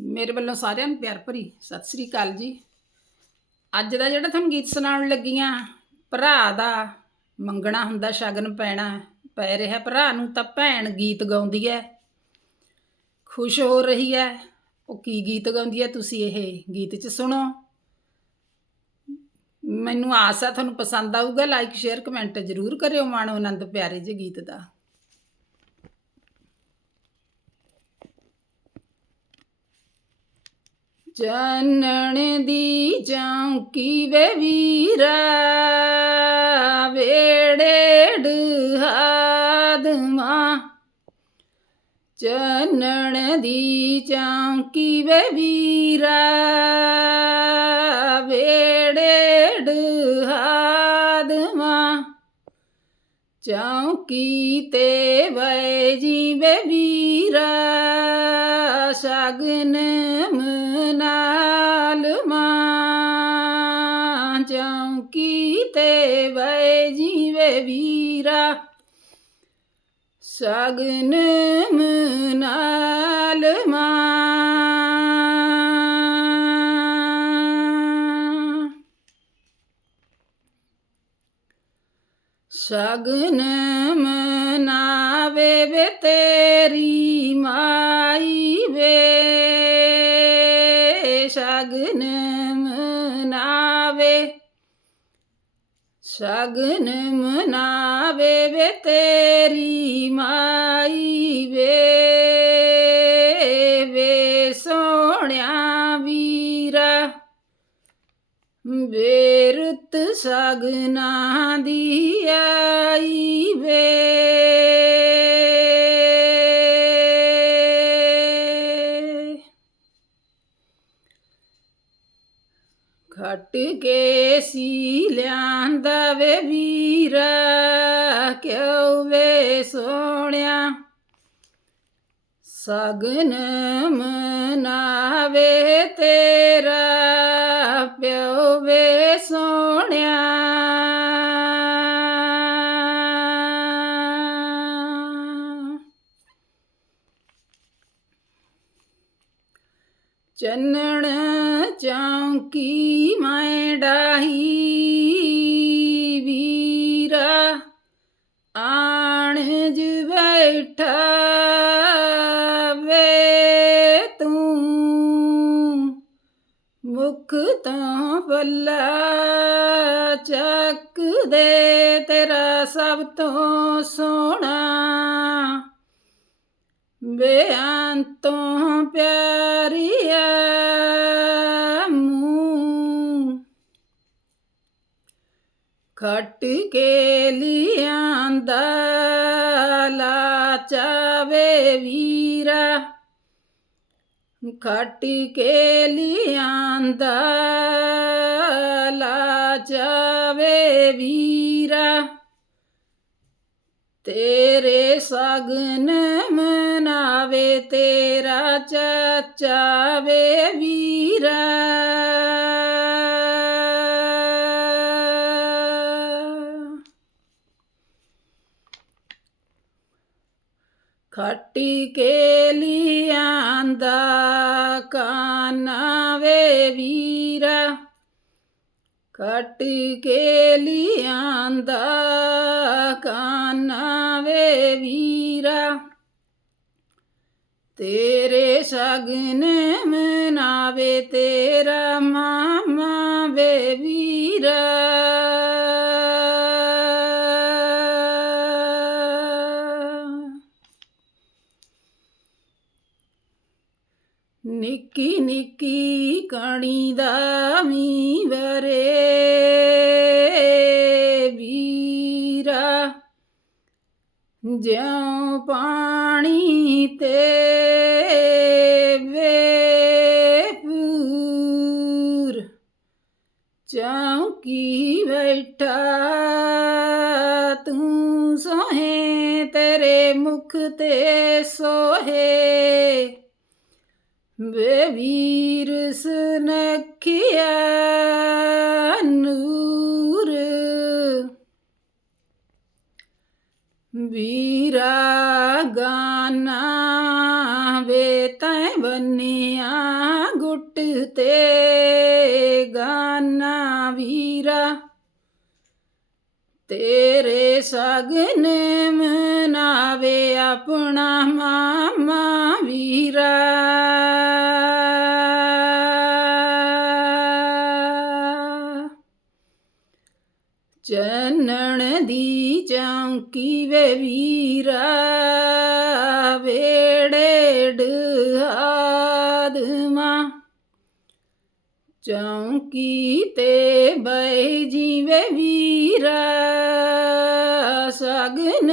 ਮੇਰੇ ਵੱਲੋਂ ਸਾਰਿਆਂ ਨੂੰ ਪਿਆਰ ਭਰੀ ਸਤਿ ਸ੍ਰੀ ਅਕਾਲ ਜੀ। ਅੱਜ ਦਾ ਜਿਹੜਾ ਤੁਹਾਨੂੰ ਗੀਤ ਸੁਣਾਉਣ ਲੱਗੀਆਂ ਭਰਾ ਦਾ ਮੰਗਣਾ ਹੁੰਦਾ, ਸ਼ਗਨ ਪੈਣਾ, ਪੈ ਰਿਹਾ ਭਰਾ ਨੂੰ ਤਾਂ ਭੈਣ ਗੀਤ ਗਾਉਂਦੀ ਹੈ ਖੁਸ਼ ਹੋ ਰਹੀ ਹੈ ਉਹ ਕੀ ਗੀਤ ਗਾਉਂਦੀ ਹੈ ਤੁਸੀਂ ਇਹ ਗੀਤ 'ਚ ਸੁਣੋ। ਮੈਨੂੰ ਆਸ ਹੈ ਤੁਹਾਨੂੰ ਪਸੰਦ ਆਊਗਾ ਲਾਈਕ ਸ਼ੇਅਰ ਕਮੈਂਟ ਜ਼ਰੂਰ ਕਰਿਓ ਮਾਣੋ ਆਨੰਦ ਪਿਆਰੇ ਜੇ ਗੀਤ ਦਾ। ਚਾਨਣ ਦੀ ਚੌਂਕੀ ਵੇ ਵੀਰਾ, ਵੇੜੇ ਡਹਾਦਮਾ ਚਾਨਣ ਦੀ ਚੌਂਕੀ ਵੇ ਵੀਰਾ, ਵੇੜੇ ਡਹਾਦਮਾ ਚੌਂਕੀ ਤੇ ਵੈ ਜੀਵੇ ਵੀਰਾ, ਸ਼ਗਨ ਮਨਾਲ ਮਾਂ ਚੌਂਕੀ ਤੇ ਵੈ ਜੀਵੇ ਵੀਰਾ। ਸ਼ਗਨ ਮਨਾਲ ਮਾਂ। ਸ਼ਗਨ ਮਨਾਵੇ ਵੇ ਤੇਰੀ ਮਾਂ। ਸ਼ਗਨ ਮਨਾਵੇ ਸ਼ਗਨ ਮਨਾਵੇ ਵੇ ਤੇਰੀ ਮਾਈ ਵੇ ਵੇ ਸੋਹਣਿਆ ਵੀਰਾ, ਬੇਰਤ ਸਗਨਾ ਦੀ ਆਈ ਵੇ। ਘਟ ਕੇ ਸੀ ਲਿਆਂਦਾ ਵੇ ਵੀਰਾ, ਕਿਉ ਵੇ ਸੋਹਣਿਆ? ਸਗਨ ਮਨਾਵੇ ਤੇਰਾ ਪਿਓ ਵੇ ਸੋਹਣਿਆ। ਚੰਨਣ ਚੌਂਕੀ ਮੈਂ ਡਾਹੀ ਵੀਰਾ? ਆਣਜ ਬੈਠਾ ਵੇ ਤੂੰ। ਮੁਖ ਤੋਂ ਬੱਲਾ ਚੱਕ ਦੇ ਤੇਰਾ ਸਭ ਤੋਂ ਸੋਹਣਾ। ਬਿਆਨ ਤੋਂ ਪਿਆਰੀਆ ਮੂੰ ਖੱਟ ਕੇ ਲਿਆਂਦਾ ਲਾਚਾ ਵੀਰਾ। ਖੱਟ ਕੇ ਲਿਆਂਦਾ ਲਾਚਾ ਵੇ ਵੀਰਾ। ਤੇਰੇ ਸਗਨ ਮਨਾਵੇ, ਤੇਰਾ ਚਾਚਾ ਵੇ ਵੀਰਾ। ਖੱਟੀ ਕੇ ਲਿਆਂਦਾ ਕਾਨਾ ਵੇ ਵੀਰਾ। ਖੱਟ ਕੇ ਲਿਆਂਦਾ ਕਾਨਾ ਵੇ ਵੀਰਾ। ਤੇਰੇ ਸ਼ਗਨ ਮਨਾਵੇ ਤੇਰਾ ਮਾਮਾ ਵੇ ਵੀਰਾ। ਨਿੱਕੀ ਨਿੱਕੀ ਕਣੀ ਦਾ ਮੀ ਵਰੇ ਵੀਰਾ, ਜਿਉ ਪਾਣੀ ਤੇ ਵੇਪੂਰ, ਚੌਂਕੀ ਬੈਠਾ ਤੂੰ ਸੋਹੇ ਤੇਰੇ ਮੁਖ ਤੇ ਸੋਹੇ ਵੇ ਵੀਰ ਸੁਨਖਿਆ ਨੂਰ। ਵੀਰਾ ਗਾਨਾ ਵੇ ਤੈ ਬੰਨਿਆ ਗੁੱਟ ਤੇ। ਗਾਨਾ ਵੀਰਾ, ਤੇਰੇ ਸਗਨ ਮਨਾਵੇ ਆਪਣਾ ਮਾਮਾ ਵੀਰਾ। ਚੰਨਣ ਦੀ ਚੌਂਕੀ ਵੇ ਵੀਰਾ ਵੇੜੇ ਡਾਦਮਾ ਚੌਂਕੀ ਤੇ ਬੈ ਜੀਵੇ ਵੀਰਾ ਸਗਨ